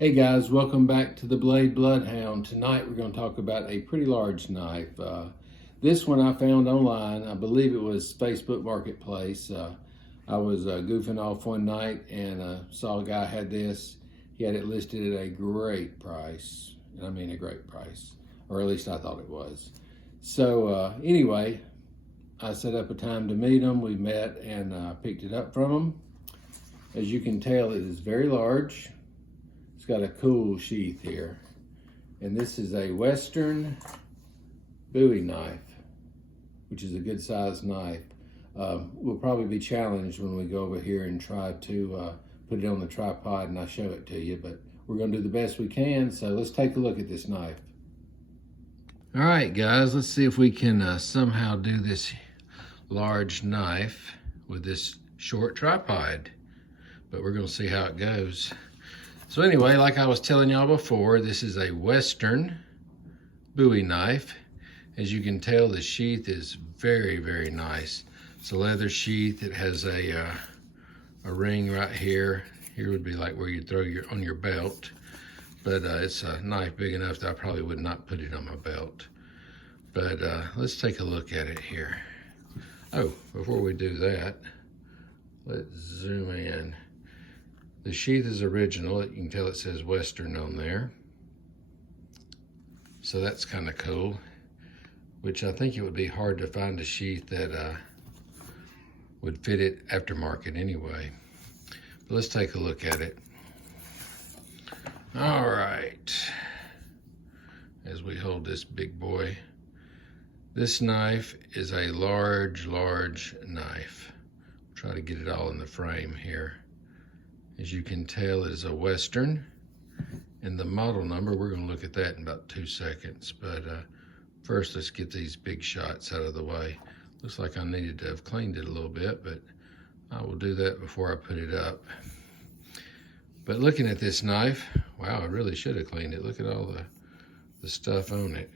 Hey guys, welcome back to the Blade Bloodhound. Tonight we're going to talk about a pretty large knife. This one I found online. I believe it was Facebook Marketplace. I was goofing off one night and saw a guy had this. He had it listed at a great price. And I mean a great price, or at least I thought it was. So anyway, I set up a time to meet him. We met and picked it up from him. As you can tell, it is very large. It's got a cool sheath here. And this is a Western Bowie knife, which is a good sized knife. We'll probably be challenged when we go over here and try to put it on the tripod and I show it to you, but we're gonna do the best we can. So let's take a look at this knife. All right, guys, let's see if we can somehow do this large knife with this short tripod, but we're gonna see how it goes. So anyway, like I was telling y'all before, this is a Western Bowie knife. As you can tell, the sheath is very, very nice. It's a leather sheath. It has a ring right here. Here would be like where you throw on your belt. But it's a knife big enough that I probably would not put it on my belt. But let's take a look at it here. Oh, before we do that, let's zoom in. The sheath is original. You can tell it says Western on there. So that's kind of cool, which I think it would be hard to find a sheath that would fit it aftermarket anyway. But let's take a look at it. All right. As we hold this big boy. This knife is a large, large knife. Try to get it all in the frame here. As you can tell, it is a Western, and the model number, we're going to look at that in about 2 seconds. But first, let's get these big shots out of the way. Looks like I needed to have cleaned it a little bit, but I will do that before I put it up. But looking at this knife, wow, I really should have cleaned it. Look at all the stuff on it.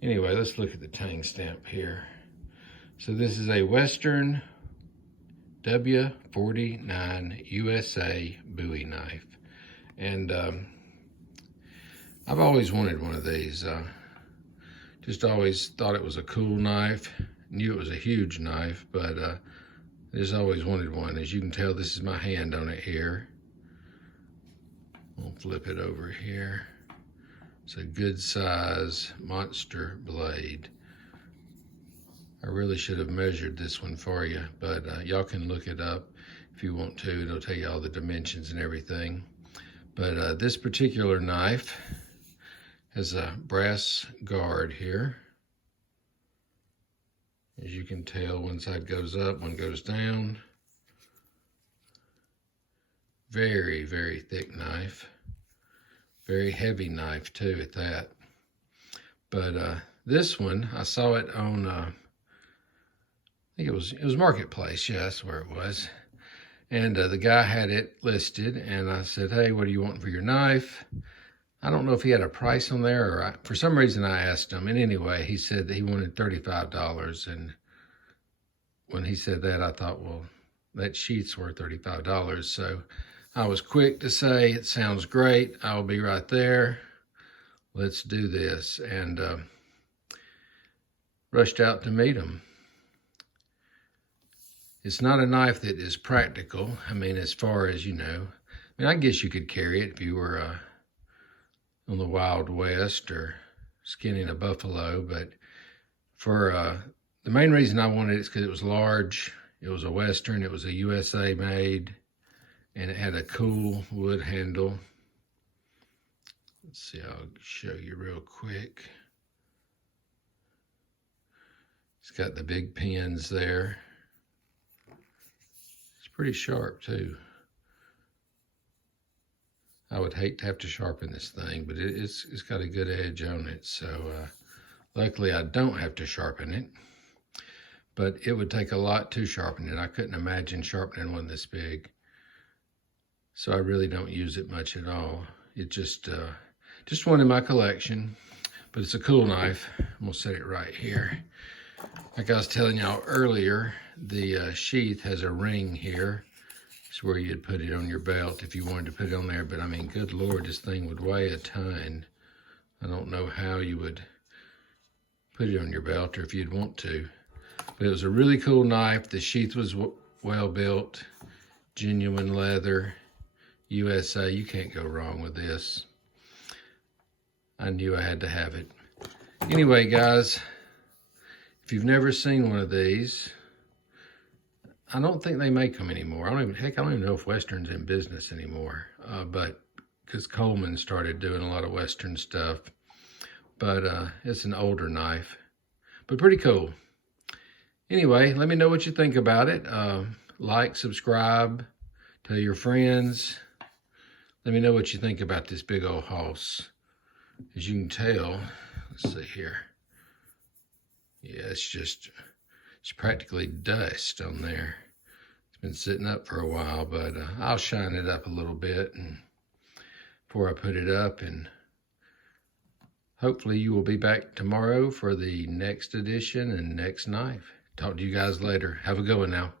Anyway, let's look at the tang stamp here. So this is a Western W49 USA Bowie knife. And I've always wanted one of these. Just always thought it was a cool knife. Knew it was a huge knife, but just always wanted one. As you can tell, this is my hand on it here. I'll flip it over here. It's a good size monster blade. I really should have measured this one for you, but y'all can look it up if you want to. It'll tell you all the dimensions and everything. But this particular knife has a brass guard here. As you can tell, one side goes up, one goes down. Very, very thick knife. Very heavy knife too at that. But this one, I saw it on I think it was Marketplace. Yeah, that's where it was. And the guy had it listed, and I said, hey, what do you want for your knife? I don't know if he had a price on there, or for some reason I asked him. And anyway, he said that he wanted $35. And when he said that, I thought, well, that sheath's worth $35. So I was quick to say, it sounds great. I'll be right there. Let's do this. And rushed out to meet him. It's not a knife that is practical. I mean, as far as, you know, I mean, I guess you could carry it if you were on the Wild West or skinning a buffalo. But for the main reason I wanted it is because it was large. It was a Western. It was a USA made. And it had a cool wood handle. Let's see, I'll show you real quick. It's got the big pins there. Pretty sharp too. I would hate to have to sharpen this thing, but it's got a good edge on it. So luckily I don't have to sharpen it, but it would take a lot to sharpen it. I couldn't imagine sharpening one this big. So I really don't use it much at all. It just one in my collection, but it's a cool knife. I'm gonna set it right here. Like I was telling y'all earlier, the sheath has a ring here, It's where you'd put it on your belt if you wanted to put it on there. But I mean, good Lord, this thing would weigh a ton. I don't know how you would put it on your belt or if you'd want to. But it was a really cool knife. The sheath was well built, genuine leather, USA. You can't go wrong with this. I knew I had to have it. Anyway, guys, if you've never seen one of these, I don't think they make them anymore. I don't even know if Western's in business anymore. But because Coleman started doing a lot of Western stuff. But it's an older knife, but pretty cool. Anyway, let me know what you think about it. Like, subscribe, tell your friends. Let me know what you think about this big old hoss. As you can tell, let's see here. Yeah, it's practically dust on there. It's been sitting up for a while, but I'll shine it up a little bit and before I put it up, and hopefully you will be back tomorrow for the next edition and next knife. Talk to you guys later. Have a good one now.